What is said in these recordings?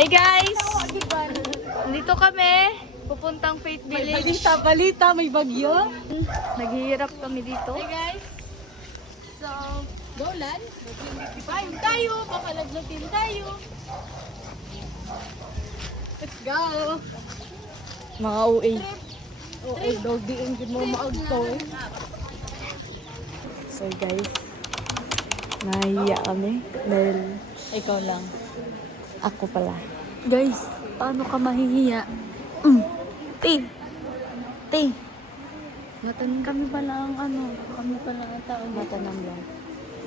Hey guys! Dito kami. Pupuntang Faith Village. Balita, may bagyo. Naghihirap kami dito. Hey guys. So, Dolan, payong tayo, baka naglutin tayo. Let's go. Mga OA. Oh, daw diin gid mo maagto. So guys, nahiya kami dahil Ikaw lang. ako pala. Guys, paano ka mahihiya? Te! Kami pala ang kami pala ang tao dito. Matanam lang.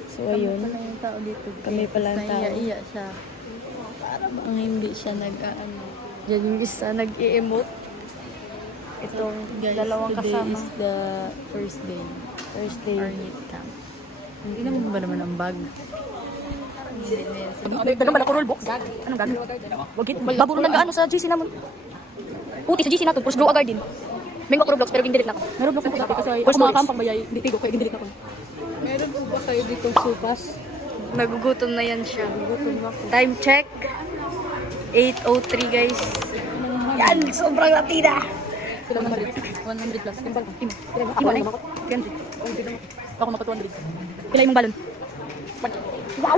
So Kami ayun, pala yung tao dito. Kami pala ang tao. Naiya siya. Para bang hindi siya yan yung isa nag-i-emote. Itong Guys, dalawang today kasama. is the first day. Thursday. Arnit camp. Hindi naman ba naman ang bag? Dagang bala ko roll box. Anong gagawin? Wagit. Baburo na gaano sa GC naman. Puti sa GC natin. Puros grow a garden. Mingo ko Roblox pero gindelete na ako. May Roblox na ko dati kasi First kung mga stories. kampang bayay, hindi tigo kaya gindelete na ko. Meron po ba kayo dito supas? Nagugutom na yan siya. Gutom na ko. Time check. 8:03 guys. Yan! Sobrang latina! Sila 100 plus. Yung bag. Ako na ako. 300. Ako maka 200. Pilay mong balon. Wow!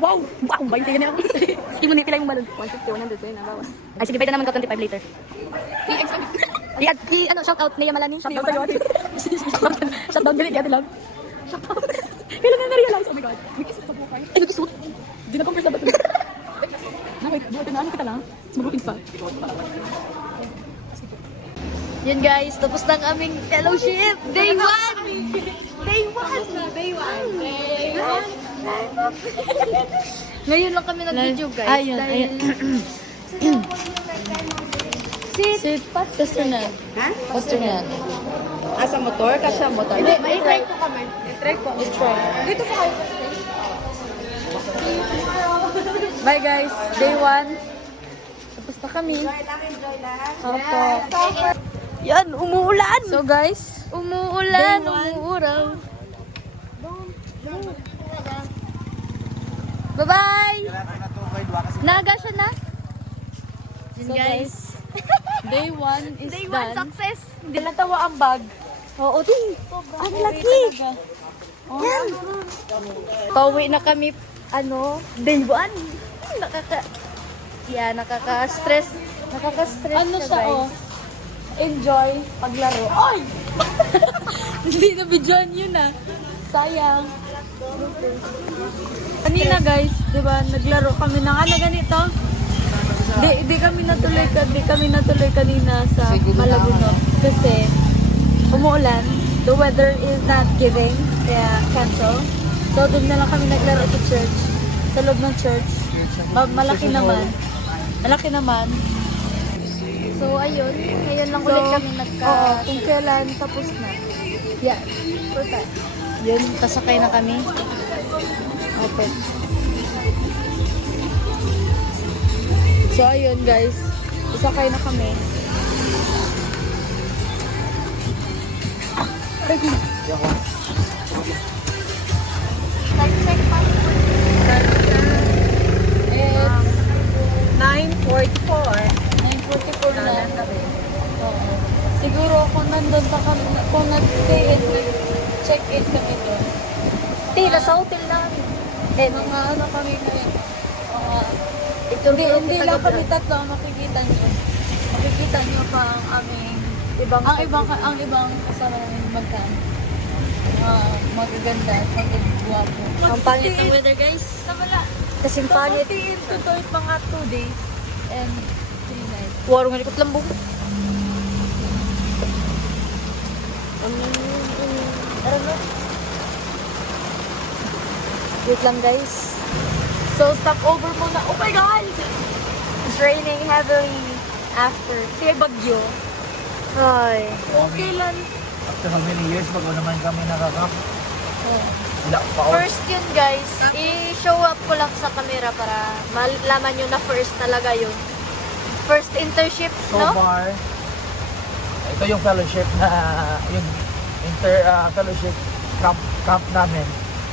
Wow! Wow! 20 yan ako. Sige mo pilay mong balon. 150, 100 pa yun. Bawas. Ay sige, pwede naman ka 25 later. Shout out Nea Malani. Shout out sa'yo ate. Shout out galit ate lang. Shout out. Kailan na na-realize? Oh my God. May kisot sa buhay. Ay, nag-suit. Hindi na compress na ba ito? Wait, buhat na ano kita lang. Sumagupin pa. Yan guys, tapos na ang aming fellowship. Day 1! Day 1! Day 1. Ngayon lang kami nag-video guys. Ayun, dahil Sit. Pastoral. Ha? Pastoral. Asa motor? Kasya motor? Hindi, may-try ko kami. I-try ko. Dito po kayo. bye guys, day 1. Tapos na kami. Opo. Yan, umuulan. So guys, umuulan, umuuraw. Bye-bye! Naga siya na. So guys, day 1 is Day 1 done. success. Hindi natawa ang bag. Oo, ang laki. Yan. Pauwi na kami, day 1. Nakaka-stress. Nakaka-stress Ano siya, siya guys. oh? Enjoy paglaro. Ay! Hindi na videoan yun ah. Sayang. Kanina guys, 'di ba, naglaro kami ng ganito. Di kami natuloy kanina sa Malagunot kasi umuulan. The weather is not giving, kaya cancel. So doon na lang kami naglaro sa church. Sa loob ng church. Malaki naman. Malaki naman. So, ayun. Ngayon lang ulit kami Oo, kung kailan tapos na. Yeah. Perfect. Yun, kasakay na kami. Okay. So, ayun guys. Isakay na kami. Time check pa. It's 9:44. 9:44 na. Oo. Siguro kung nandun pa kami, kung nag-stay in, check-in kami doon. Tila sa hotel namin. Mga kami ngayon. Hindi lang kami tatlo ang makikita nyo. Makikita nyo pa ang aming ang ibang kasama namin magkano. Magaganda, magagwapo. Ang pangit ng weather guys. Kasi ang pangit. Magstay ito mga 2 days and 3 nights. Warong halikot lambong. Wait lang guys. So, stop over muna. Oh my God! It's raining heavily after. Kasi bagyo. Ay. Okay lang. After how many years bago naman kami nakakap? Wala pa ako. First yun guys, i-show up ko lang sa camera para malaman nyo na first talaga yun. First internship, So no? far, ito yung fellowship na, yung fellowship camp namin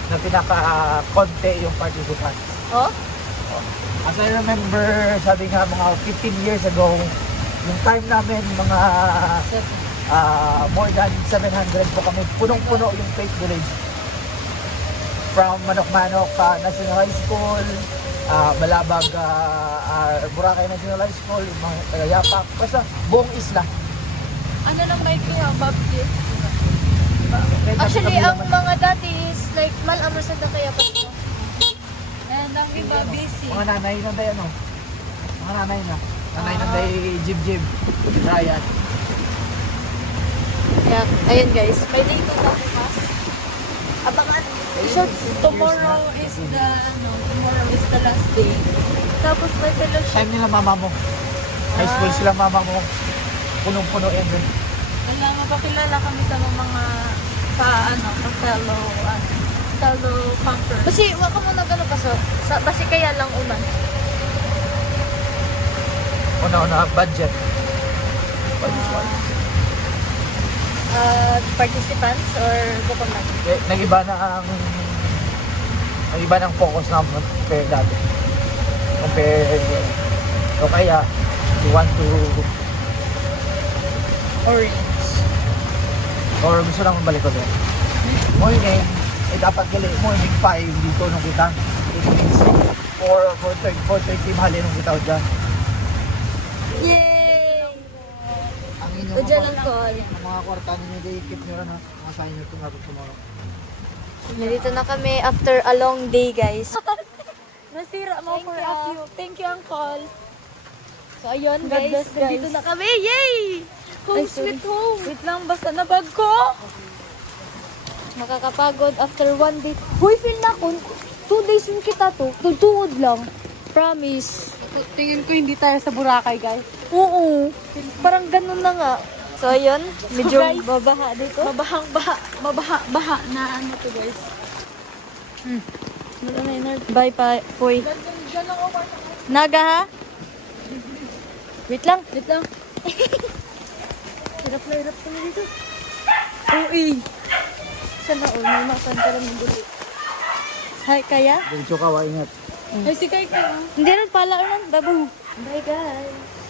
na pinaka-konti yung participants. Oh? As I remember, sabi nga mga 15 years ago, yung time namin mga more than 700 po kami, punong-puno yung Faith Village. From Manok-Manok National High School, Balabag Boracay National High School, yung mga Tagayapak, basta buong isla. Ano lang may kaya, Baptist? Kahit Actually, kami ang naman, mga dati is like Malamrasad na kaya pa ito. And ang iba busy. mga nanay na tayo, ano? Mga nanay na. Nanay na tayo, Jib-Jib, Ryan. Yeah, ayun guys, may dito na bukas. Abangan. Short, tomorrow is the last day. Tapos may fellowship. Time nila mama mo. High school sila mama mo. Punong-puno yan din. Wala, mapakilala kami sa mga fellow campers. Kasi waka mo na gano'n paso. Basi kaya lang uman. Una-una, budget. Participants or bukod lang? Nag-iba na nag-iba ng focus na compare dati. Compare, o kaya, you want to, or gusto lang balik ko din. Morning, dapat gali, morning 5 dito nung kita. 4:30 mahali nung kita o dyan. Yay! Ang inyong O dyan ang call. ang mga kwarta ninyo, they keep nyo ano, mga sign nyo tomorrow. Nandito na kami after a long day guys. Nasira mo Thank for you. a few. Thank you, Uncle. So ayun God guys, bless, guys. nandito na kami. Yay! Home sorry. sweet home. Wait lang, basta na bag ko. Makakapagod after 1 day. Hoy, feel na ko. 2 days yung kita to. Tutuod lang. Promise. Tingin ko hindi tayo sa Boracay, guys. Oo. Parang ganun na nga. So ayun, medyo guys, babaha dito. Mabaha na ano to, guys. Bye pa, Poy. Diyan lang ako. Naga ha? Wait lang. Wait lang. Hirap kami dito. Uy. Sana all, may makanta lang ng duli. Hi, kaya? Diretso ka, ingat. Ay, si Kai ka. Hindi rin pala rin. Babu. Bye guys.